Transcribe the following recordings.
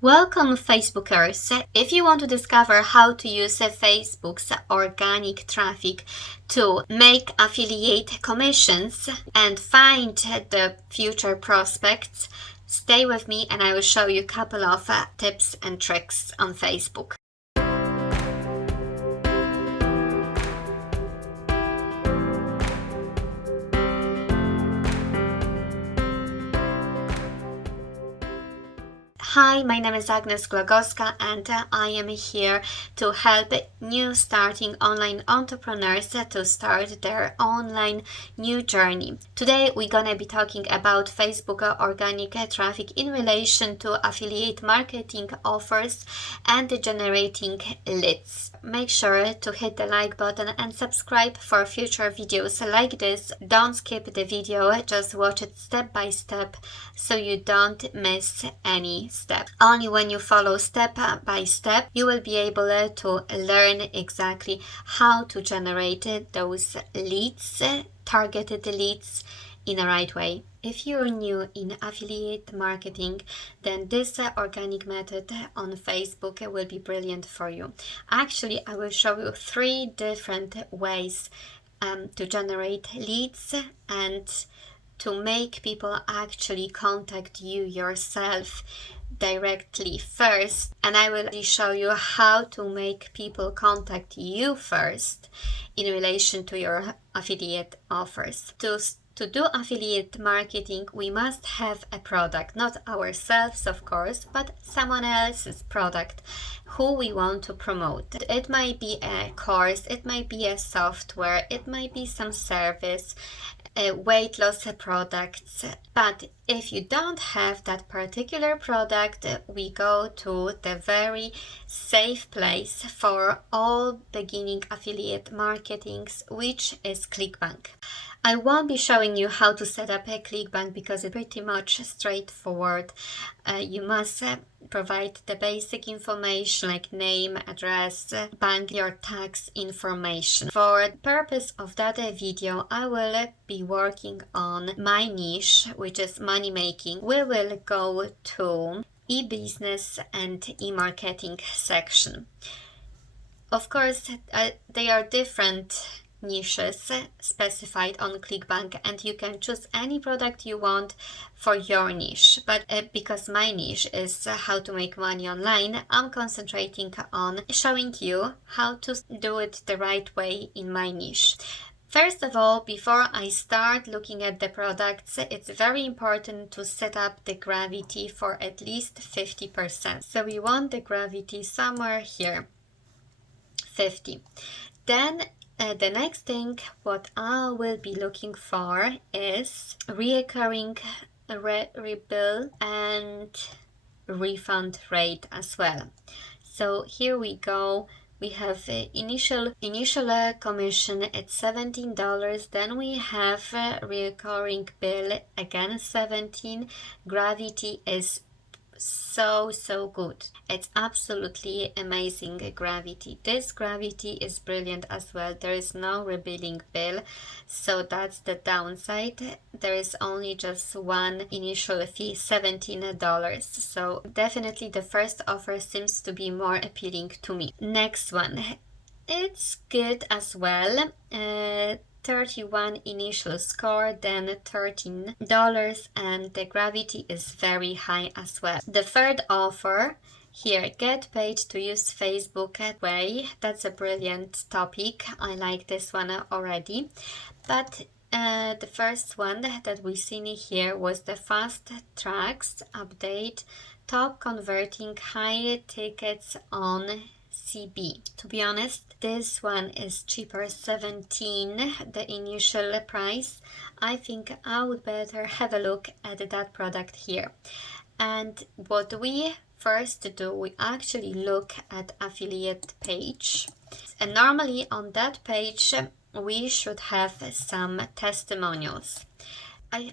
Welcome, Facebookers! If you want to discover how to use Facebook's organic traffic to make affiliate commissions and find the future prospects, stay with me and I will show you a couple of tips and tricks on Facebook. Hi, my name is Agnes and I am here to help new starting online entrepreneurs to start their online new journey. Today we're gonna be talking about Facebook organic traffic in relation to affiliate marketing offers and generating leads. Make sure to hit the like button and subscribe for future videos like this. Don't skip the video, just watch it step by step so you don't miss any step. Only when you follow step by step, you will be able to learn exactly how to generate those leads, targeted leads, in a right way. If you're new in affiliate marketing, then this organic method on Facebook will be brilliant for you. Actually, I will show you 3 different ways to generate leads and to make people actually contact you yourself directly first, and I will show you how to make people contact you first in relation to your affiliate offers. To do affiliate marketing, we must have a product, not ourselves of course, but someone else's product who we want to promote. It might be a course, it might be a software, it might be some service, weight loss products. But if you don't have that particular product, we go to the very safe place for all beginning affiliate marketings, which is ClickBank. I won't be showing you how to set up a ClickBank because it's pretty much straightforward. You must provide the basic information like name, address, bank, your tax information. For the purpose of that video, I will be working on my niche, which is money making. We will go to e-business and e-marketing section. Of course, they are different niches specified on ClickBank, and you can choose any product you want for your niche, but because my niche is how to make money online, I'm concentrating on showing you how to do it the right way in my niche. First of all, before I start looking at the products, it's very important to set up the gravity for at least 50%. So we want the gravity somewhere here, 50. Then the next thing what I will be looking for is reoccurring rebill and refund rate as well. So here we go. We have initial commission at $17. Then we have reoccurring bill again 17. Gravity is so good. It's absolutely amazing gravity. This gravity is brilliant as well. There is no rebilling bill, so that's the downside. There is only just one initial fee, $17. So definitely the first offer seems to be more appealing to me. Next one, it's good as well. 31 initial score, then $13, and the gravity is very high as well. The third offer here, get paid to use Facebook way. That's a brilliant topic. I like this one already. But the first one that we seen here was the fast tracks update, top converting high tickets on CB. To be honest, this one is cheaper, 17, the initial price. I think I would better have a look at that product here. And what we first do, we actually look at affiliate page. And normally on that page, we should have some testimonials. I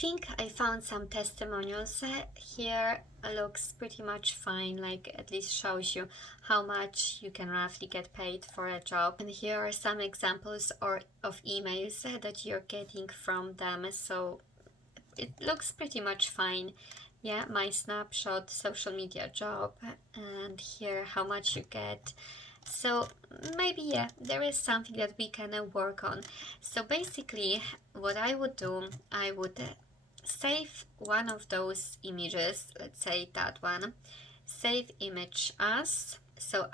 think I found some testimonials here. Looks pretty much fine, like at least shows you how much you can roughly get paid for a job. And here are some examples of emails that you're getting from them, so it looks pretty much fine. yeah, my snapshot social media job, and here how much you get. So maybe, yeah, there is something that we can work on. So basically what I would do, I would save one of those images, let's say that one, save image as, so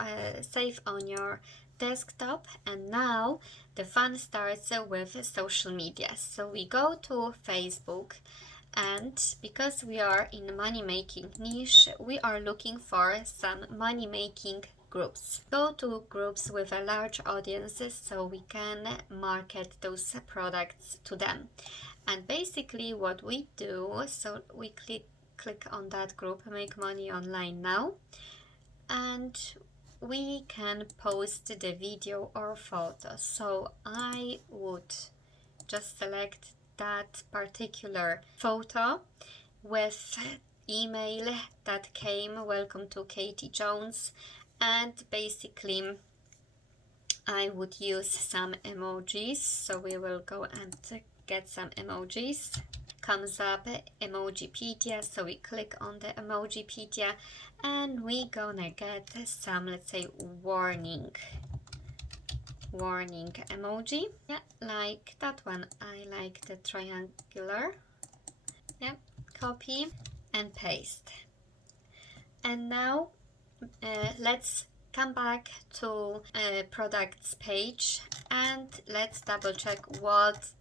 save on your desktop. And now the fun starts with social media. So we go to Facebook, and because we are in money making niche, we are looking for some money making groups. Go to groups with a large audiences so we can market those products to them. And basically what we do, so we click on that group, Make Money Online Now, and we can post the video or photo. So I would just select that particular photo with email that came, welcome to Katie Jones, and basically I would use some emojis. So we will go and get some emojis. Comes up Emojipedia, so we click on the Emojipedia and we gonna get some, let's say, warning emoji. Yeah, like that one. I like the triangular. Yeah, copy and paste. And now let's come back to products page and let's double check what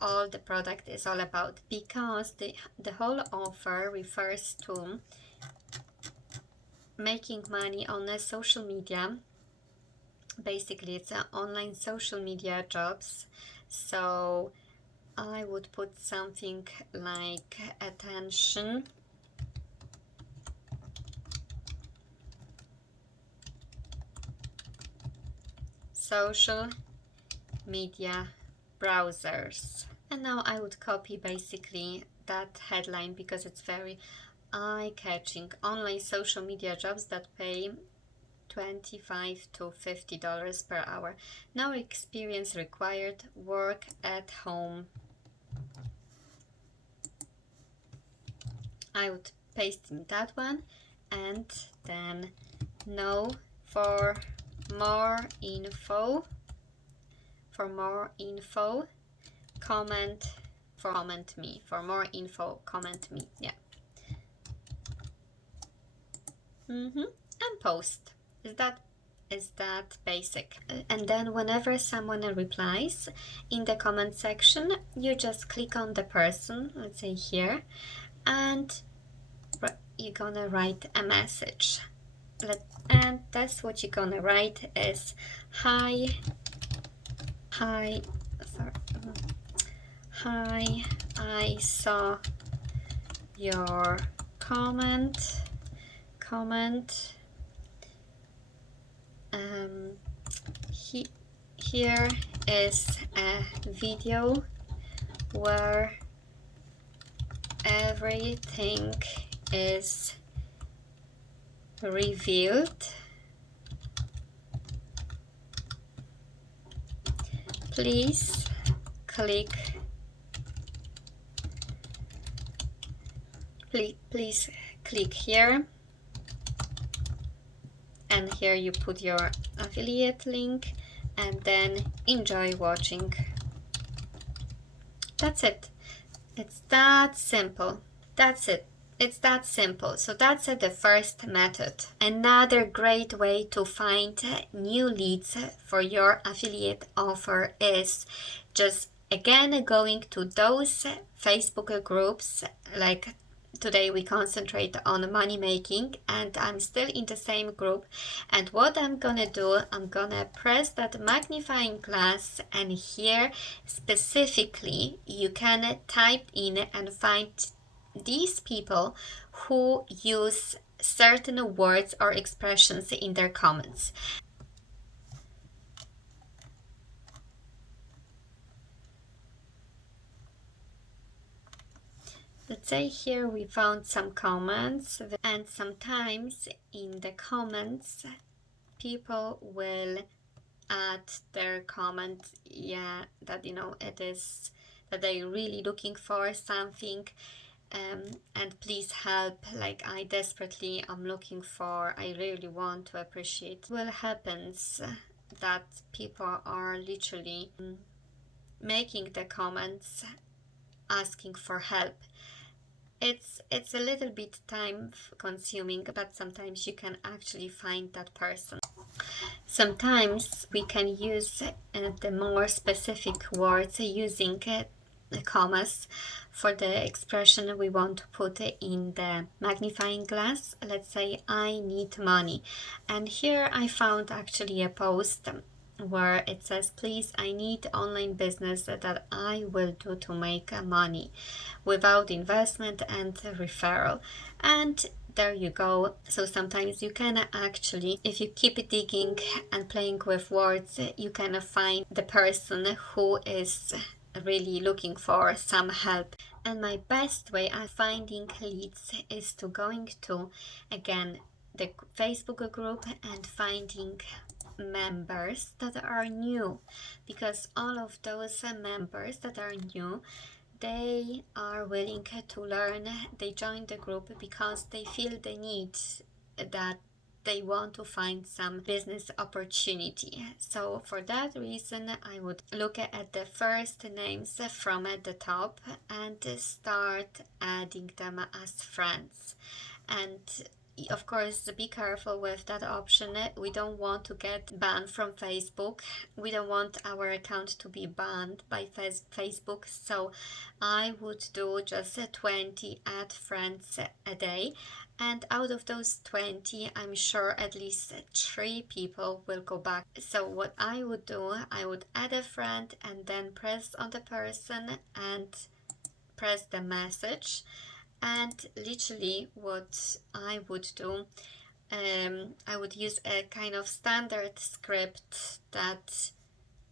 all the product is all about, because the whole offer refers to making money on a social media. Basically it's an online social media jobs. So I would put something like attention social media browsers. And now I would copy basically that headline because it's very eye-catching. Online social media jobs that pay $25 to $50 per hour. No experience required. Work at home. I would paste in that one, and then no, for more info, comment me. For more info, comment me. Yeah. And post. Is that basic? And then whenever someone replies in the comment section, you just click on the person, let's say here, and you're gonna write a message. And that's what you're gonna write is hi, I saw your comment. Here is a video where everything is revealed. Please click here, and here you put your affiliate link, and then enjoy watching. That's it. It's that simple. That's it. It's that simple. So that's the first method. Another great way to find new leads for your affiliate offer is just again going to those Facebook groups. Like today we concentrate on money making, and I'm still in the same group. And what I'm gonna do, I'm gonna press that magnifying glass, and here specifically you can type in and find these people who use certain words or expressions in their comments. Let's say here we found some comments, and sometimes in the comments people will add their comment, yeah, that it is that they're really looking for something. and please help, like I desperately am looking for, I really want to appreciate. What happens that people are literally making the comments asking for help. It's a little bit time consuming, but sometimes you can actually find that person. Sometimes we can use the more specific words using the commas for the expression we want to put in the magnifying glass. Let's say I need money, and here I found actually a post where it says, please, I need online business that I will do to make money without investment and referral. And there you go. So sometimes you can actually, if you keep digging and playing with words, you can find the person who is really looking for some help. And my best way of finding leads is to going to, again, the Facebook group and finding members that are new, because all of those members that are new, they are willing to learn. They join the group because they feel the need, that they want to find some business opportunity. So for that reason, I would look at the first names from at the top and start adding them as friends. And of course, be careful with that option. We don't want to get banned from Facebook. We don't want our account to be banned by Facebook. So I would do just 20 add friends a day. And out of those 20, I'm sure at least 3 people will go back. So what I would do, I would add a friend and then press on the person and press the message. And literally what I would do, I would use a kind of standard script that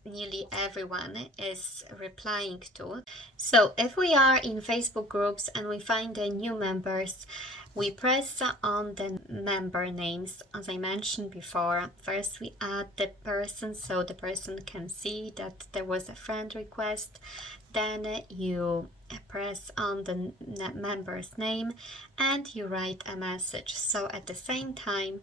nearly everyone is replying to. So if we are in Facebook groups and we find the new members, we press on the member names. As I mentioned before, first we add the person so the person can see that there was a friend request. Then you press on the member's name and you write a message. So at the same time,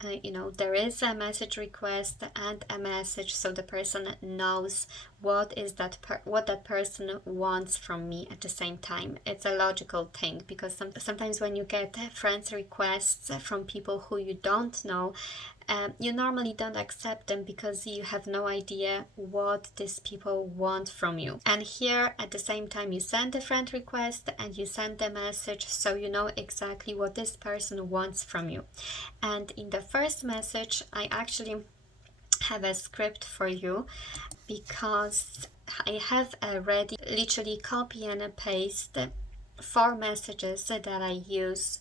there is a message request and a message, so the person knows what that person wants from me at the same time. It's a logical thing, because sometimes when you get friends requests from people who you don't know, you normally don't accept them because you have no idea what these people want from you. And here at the same time you send a friend request and you send the message, so you know exactly what this person wants from you. And in the first message I actually have a script for you, because I have already literally copy and paste 4 messages that I use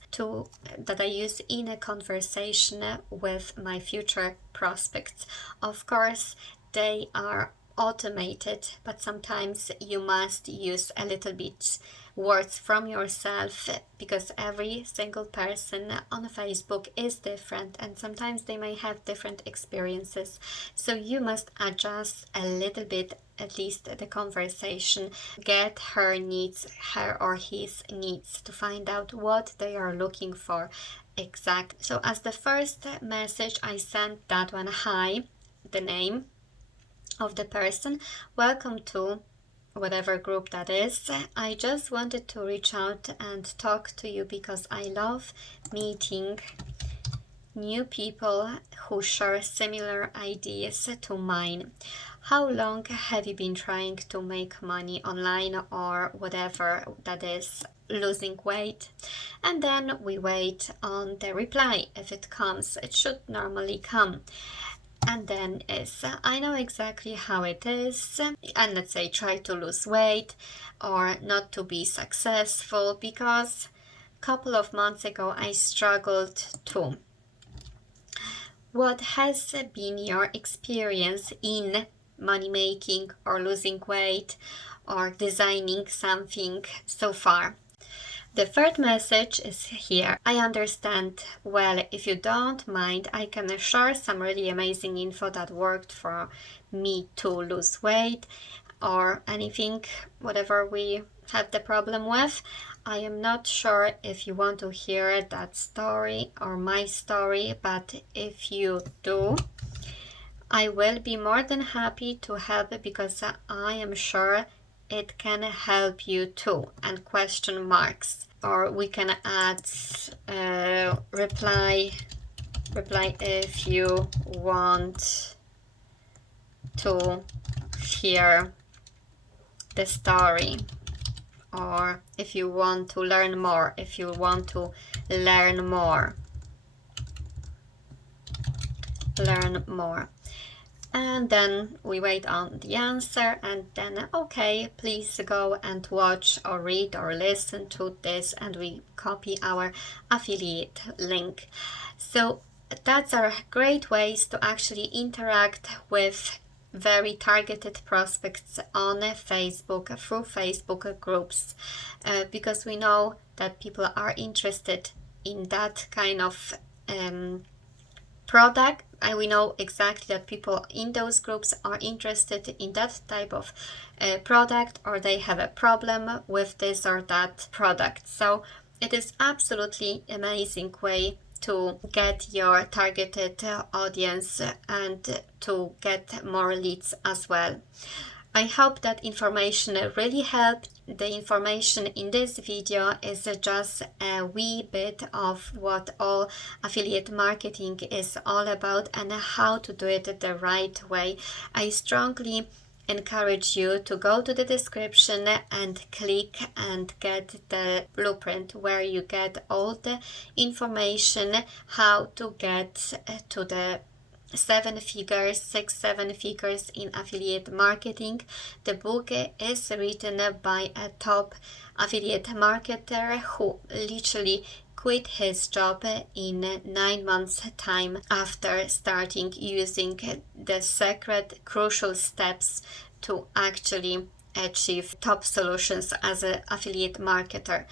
in a conversation with my future prospects. Of course, they are automated, but sometimes you must use a little bit words from yourself, because every single person on Facebook is different and sometimes they may have different experiences. So you must adjust a little bit, at least the conversation, get her or his needs, to find out what they are looking for exactly. So as the first message I sent that one, hi, the name of the person, welcome to whatever group that is. I just wanted to reach out and talk to you because I love meeting new people who share similar ideas to mine. How long have you been trying to make money online, or whatever that is, losing weight? And then we wait on the reply. If it comes, it should normally come. And then is, I know exactly how it is, and let's say try to lose weight or not to be successful, because a couple of months ago I struggled too. What has been your experience in money making or losing weight or designing something so far? The third message is here. I understand. Well, if you don't mind, I can share some really amazing info that worked for me to lose weight or anything, whatever we have the problem with. I am not sure if you want to hear that story or my story, but if you do, I will be more than happy to help, because I am sure it can help you too. And question marks, or we can add reply if you want to hear the story, or if you want to learn more, if you want to learn more. And then we wait on the answer, and then okay, please go and watch or read or listen to this, and we copy our affiliate link. So that's our great ways to actually interact with very targeted prospects on Facebook, through Facebook groups, because we know that people are interested in that kind of product, and we know exactly that people in those groups are interested in that type of product, or they have a problem with this or that product. So it is absolutely amazing way to get your targeted audience and to get more leads as well. I hope that information really helped. The information in this video is just a wee bit of what all affiliate marketing is all about and how to do it the right way. I strongly encourage you to go to the description and click and get the blueprint, where you get all the information how to get to the 7 figures, 6-7 figures in affiliate marketing. The book is written by a top affiliate marketer who literally quit his job in 9 months time after starting using the secret crucial steps to actually achieve top solutions as an affiliate marketer.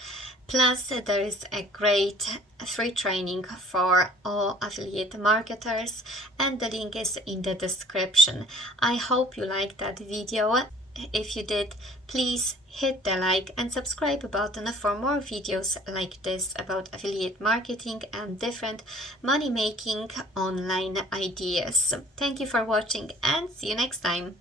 Plus, there is a great free training for all affiliate marketers, and the link is in the description. I hope you liked that video. If you did, please hit the like and subscribe button for more videos like this about affiliate marketing and different money-making online ideas. Thank you for watching, and see you next time.